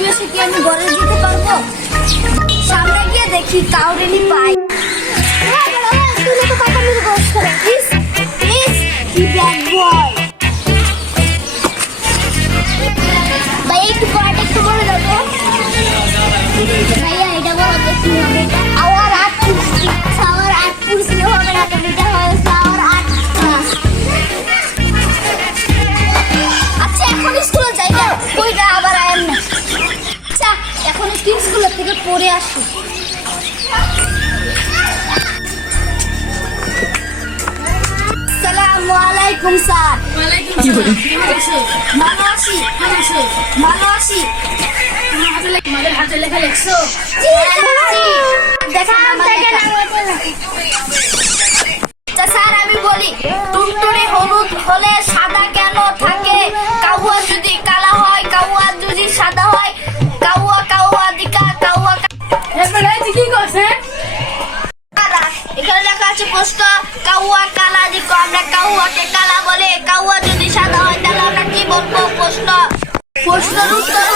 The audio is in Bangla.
পরিবেশে কি আমি ঘরে যেতে পারবো? সামনে গিয়ে দেখি কাউরে নি পাই। কি ব্যাড বয় ভাই, একটু পড়াটা একটু বলে দাও তো ভাইয়া। এটা বলো তো কি হবে? আওয়ার আট কুস্তি, সাওয়ার আট কুস্তি হবে না, তুমি এটা হয় সাওয়ার আট। আচ্ছা এখন স্কুলে যাই না, কইটা আবার আয়েন না। আচ্ছা এখন কি স্কুল থেকে পড়ে আসি। আসসালামু আলাইকুম স্যার। ওয়ালাইকুম আসসালাম। কেমন আছো? ভালো আছি। ভালো আছো? ভালো আছি। তোমাদের হাতে লেখা লেখছো? দেখা স্যার আমি বলি, টুনটুনি হলুদ হলে সাদা কেন থাকে? কাউয়া যদি কালা হয়, কাউয়া যদি সাদা হয়, কাউয়া কাউয়া দিকা কাউয়া। এবারে কি করছে? এখানে লেখা আছে প্রশ্ন, কাউয়া কালা দিকো, আমরা কাউয়াকে কালা বলে, কাউয়া যদি সাদা হয় তাহলে আমরা কি বলবো? প্রশ্নের উত্তর